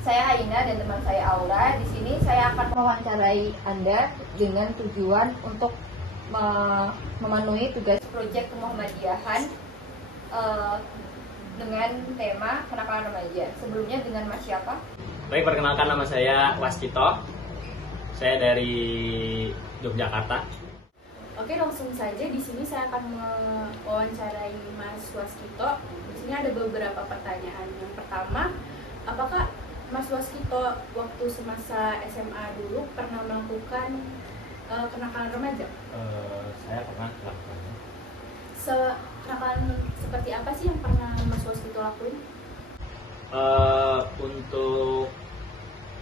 Saya Aina dan teman saya Aura. Di sini saya akan mewawancarai Anda dengan tujuan untuk memenuhi tugas proyek Muhammadiyahan dengan tema kenakalan remaja. Sebelumnya dengan Mas siapa? Baik, perkenalkan nama saya Waskito. Saya dari Yogyakarta. Oke, langsung saja di sini saya akan mewawancarai Mas Waskito. Di sini ada beberapa pertanyaan. Yang pertama, apakah Mas Waskito waktu semasa SMA dulu pernah melakukan kenakalan remaja? Saya pernah melakukannya. Kenakalan seperti apa sih yang pernah Mas Waskito lakuin? Untuk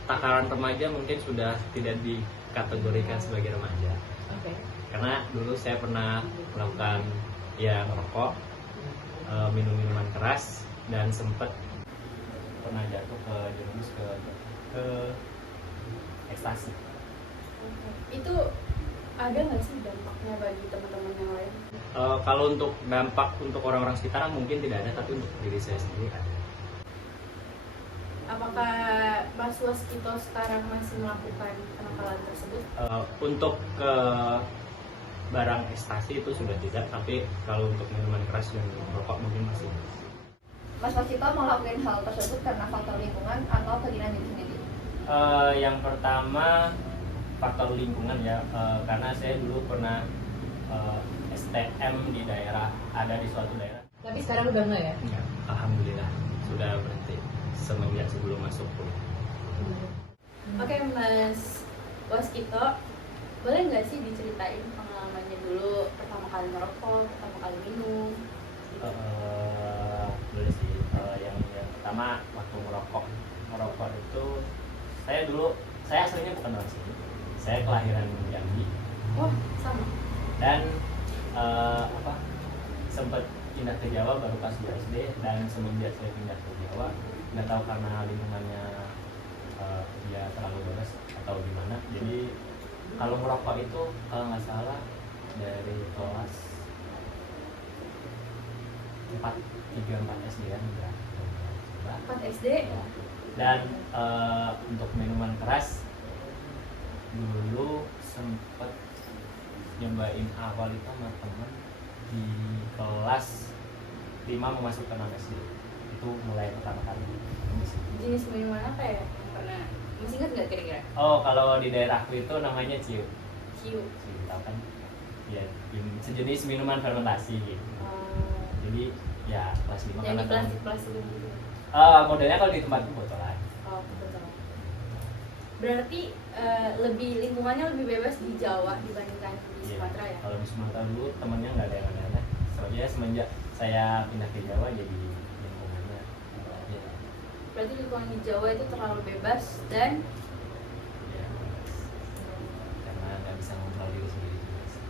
takaran remaja mungkin sudah tidak dikategorikan sebagai remaja. Oke. Karena dulu saya pernah melakukan merokok, minum minuman keras, dan sempat pernah jatuh ke jerumus ke ekstasi. Itu ada nggak sih dampaknya bagi teman-teman yang lain? Kalau untuk dampak untuk orang-orang sekitar mungkin tidak ada, tapi untuk diri saya sendiri ada. Apakah Mas Waskito sekarang masih melakukan kenakalan tersebut? Untuk ke barang ekstasi itu sudah tidak, tapi kalau untuk minuman keras dan rokok mungkin masih. Mas Waskito mau lakuin hal tersebut karena faktor lingkungan atau keinginan diri sendiri? Yang pertama faktor lingkungan ya, karena saya dulu pernah STM di daerah, ada di suatu daerah. Tapi sekarang udah enggak ya? Ya, alhamdulillah sudah berhenti semenjak sebelum masuk kuliah. Oke, Mas Waskito, boleh nggak sih diceritain pengalamannya dulu pertama kali merokok, pertama kali minum? Boleh sih. Yang pertama waktu merokok itu saya aslinya bukan orang sini, saya kelahiran Jambi. Oh, sama. Dan sempat pindah ke Jawa baru pas di SD, dan semenjak saya pindah ke Jawa nggak tahu karena lingkungannya dia terlalu bebas atau gimana, jadi kalau merokok itu kalau nggak salah dari kelas 4 SD kan udah 4 SD? ya. Dan untuk minuman keras dulu sempet nyobain awal itu sama temen di kelas 5 mau masuk ke 6 SD. Itu mulai pertama kali. Jenis minuman apa ya yang pernah? Masih ingat nggak kira-kira? Oh, kalau di daerahku itu namanya ciu. Ciu. Ciu, tahu kan? Ya, sejenis minuman fermentasi gitu. Jadi ya kelas 5 Yang kan di plastik-plastik gitu. Modelnya kalau di tempatku botolan. Oh, betul. Berarti lingkungannya lebih bebas di Jawa dibandingkan di Sumatera ya? Kalau di Sumatera dulu temennya nggak ada yang aneh-aneh. Soalnya semenjak saya pindah ke Jawa jadi lingkungannya ya. Berarti lingkungan di Jawa itu terlalu bebas dan Ya, karena nggak bisa mengontrol diri sendiri juga sih.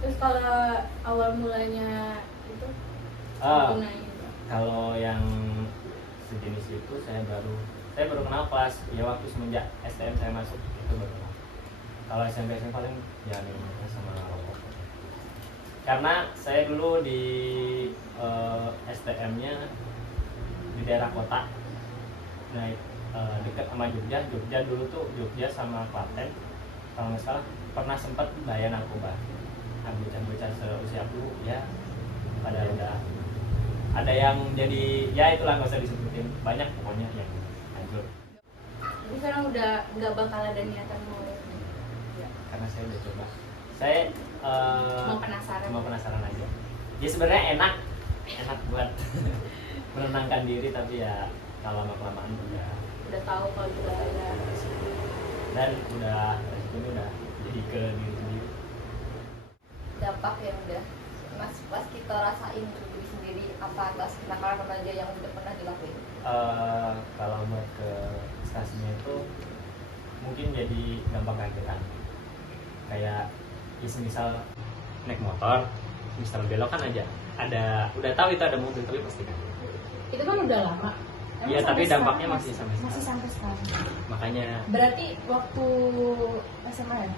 terus kalau awal mulanya itu gunain itu. Kalau yang sejenis itu saya baru kenal pas waktu semenjak STM saya masuk itu baru kenal. Kalau SMP paling ya minuman keras sama rokok. Karena saya dulu di STM-nya di daerah kota. Nah, dekat sama Jogja dulu tuh, Jogja sama Klaten kalau nggak salah pernah sempat bahaya narkoba. Bocah-bocah seusia aku ya pada udah ada yang jadi ya itulah, nggak usah disebutin, banyak pokoknya yang hancur. Jadi sekarang udah nggak bakal ada niatan mau Ya, karena saya udah coba. Saya mau penasaran aja. Ya sebenarnya enak buat menenangkan diri, tapi ya kalau lama kelamaan udah tahu kalau itu bahaya. Dan resikonya udah jadi ke diri sendiri. Dampak yang udah Mas Waskito rasain untuk diri sendiri apa atas kenakalan remaja yang udah pernah dilakuin? Kalau buat ke stasiunnya itu mungkin jadi gampang kagetan. Kayak misal naik motor, misal belok kan aja udah tahu itu ada mobil tapi pasti kan. Itu kan udah lama. Iya, tapi dampaknya masih sampai sekarang. Masih sampai sekarang. Makanya Berarti waktu SMA ya?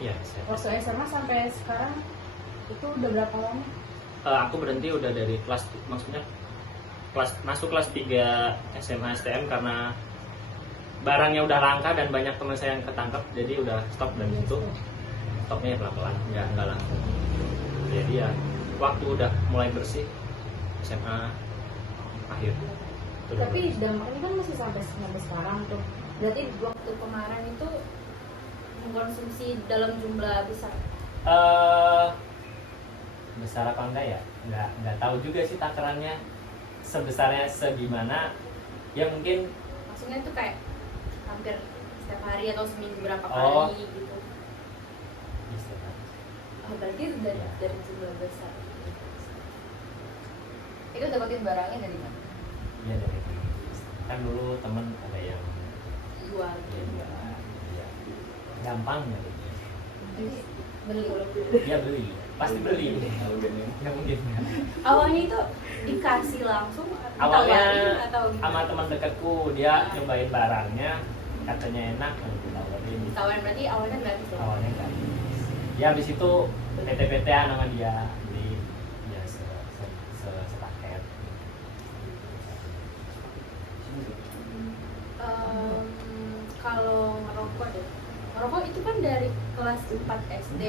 iya, Waktu SMA sampai sekarang itu udah berapa lama? aku berhenti udah dari kelas, maksudnya masuk kelas 3 SMA STM karena barangnya udah langka dan banyak teman saya yang ketangkep, jadi udah stop dari situ. Stopnya ya pelan-pelan, nggak langsung. Jadi ya waktu udah mulai bersih SMA akhir. Tapi dampaknya kan masih sampai sekarang tuh. Berarti waktu kemarin itu mengkonsumsi dalam jumlah besar. Besar apa enggak ya? Nggak tahu juga sih takarannya sebesarnya segimana. Ya mungkin Maksudnya itu kayak hampir setiap hari atau seminggu berapa Oh. kali gitu. bisa. Oh, berarti dari jumlah besar. Itu dapetin barangnya dari mana? Iya dari kan dulu temen ada yang Jual. ya gampang ya. Jadi beli. Dia beli, pasti beli. Nggak mungkin. Awalnya itu dikasih langsung Awalnya ditawarin atau sama teman dekatku, dia nyobain barangnya, katanya enak, ditawarin. ditawarin, berarti awalnya gratis dong. Awalnya enggak. Ya habis itu PT-PT-an sama dia beli ya sepaket. Kalau ngerokok deh, ngerokok itu kan dari kelas 4 SD.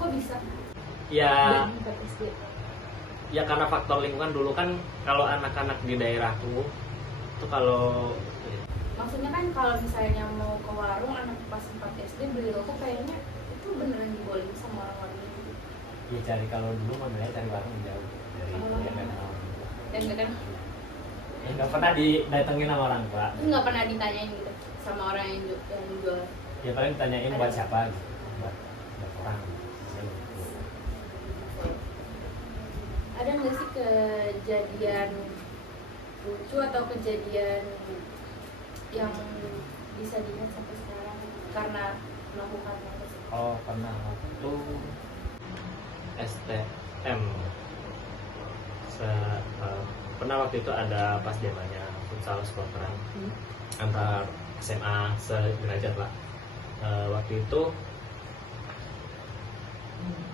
Kok bisa? Ya, Dan 4 SD. ya karena faktor lingkungan dulu kan kalau anak-anak di daerahku itu kalau Maksudnya kan kalau misalnya mau ke warung anak kelas 4 SD beli rokok, kayaknya itu beneran dibolehin sama orang-orang gitu. ya cari kalau dulu modelnya cari warung jauh dari Oh. yang nggak kenal. Dan Ya, nggak pernah didatengin sama orang tua. nggak pernah ditanyain gitu sama orang yang jual. Ya paling ditanyain buat siapa gitu, buat orang. Ya, gitu. Ada nggak sih kejadian lucu atau kejadian yang bisa diingat sampai sekarang karena melakukan hal tersebut? Oh pernah waktu STM pernah waktu itu ada pas zamannya futsal supporteran antar SMA sederajat lah. Waktu itu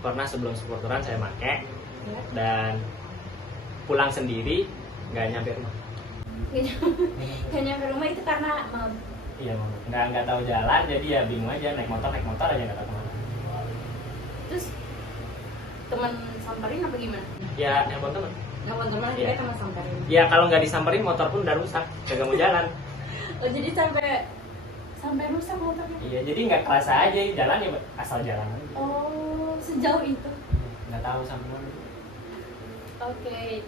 pernah sebelum supporteran saya make dan pulang sendiri nggak nyampe rumah. Nggak nyampe rumah itu karena Iya, nggak tahu jalan, jadi ya bingung aja naik motor aja nggak tahu kemana. terus teman samperin apa gimana? Ya nelpon temen. Teman-teman Iya. kita sama samperin. Ya kalau nggak disamperin motor pun udah rusak, kagak mau jalan. Oh, jadi sampai rusak motornya? Iya, jadi nggak kerasa aja jalan ya asal jalan aja. Oh, sejauh itu. Nggak tahu sampai mana. Oke.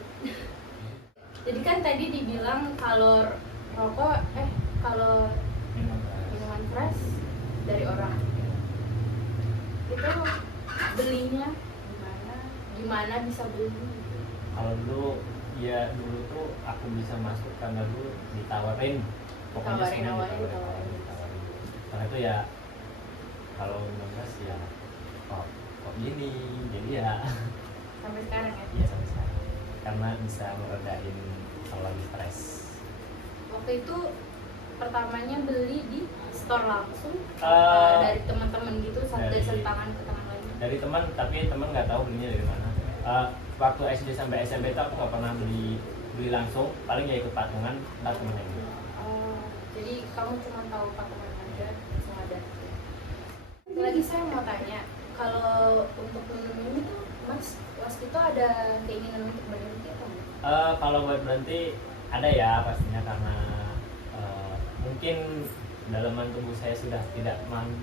Jadi kan tadi dibilang kalau rokok kalau minuman keras dari orang. Itu belinya gimana bisa beli? Kalau dulu tuh aku bisa masuk karena dulu ditawarin. Pokoknya Ditawarin, semua awalnya ditawarin. Karena itu ya kalau ngegas ya kok gini, jadi ya Sampai sekarang ya. iya sampai sekarang. Karena bisa meredain kalau lagi stres. Waktu itu pertamanya beli di store langsung Eh, dari teman-teman gitu, dari dari- tangan ke tangan lain. Dari teman, tapi teman nggak tahu belinya dari mana. Waktu SD sampai SMP itu aku nggak pernah beli langsung, paling ya ikut patungan ntar temen yang beli. Oh, jadi kamu cuma tahu patungan aja, langsung ada. Lagi saya mau tanya, kalau untuk minum itu Mas Waskito ada keinginan untuk berhenti atau enggak? Kalau buat berhenti ada ya pastinya karena mungkin dalaman tubuh saya sudah tidak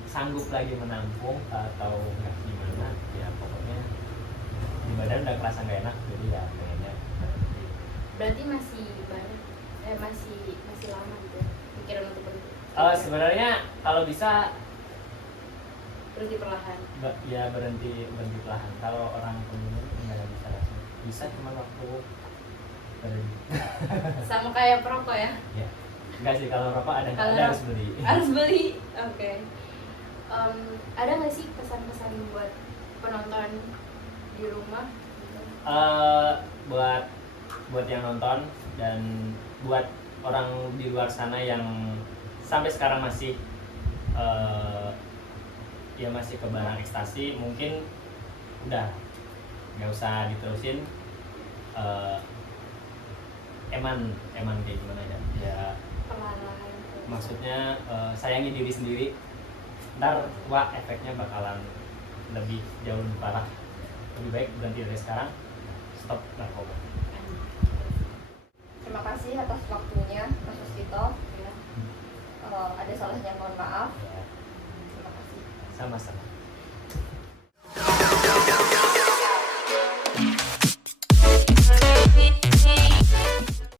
sanggup lagi menampung atau nggak gimana ya, pokoknya di badan udah kerasa nggak enak, jadi ya pengennya berhenti. Berarti masih banyak, masih lama gitu ya, pikiran untuk berhenti. Sebenarnya kalau bisa Berhenti perlahan. ya berhenti perlahan. Kalau orang peminum nggak bisa langsung, bisa cuma waktu berhenti. Sama kayak perokok ya. Ya enggak sih, kalau rokok ada Kalau harus beli. Harus beli. Oke. Ada nggak sih pesan-pesan buat penonton di rumah? Buat yang nonton dan buat orang di luar sana yang sampai sekarang masih ya masih ke barang ekstasi, mungkin udah nggak usah diterusin. eman kayak gimana ya? Ya Perlahan. maksudnya sayangi diri sendiri. Ntar tua efeknya bakalan lebih jauh lebih parah. Lebih baik berhenti dari sekarang, stop narkoba. Terima kasih atas waktunya Mas Waskito. Ya. Ada salahnya mohon maaf. Ya, Terima kasih. sama-sama.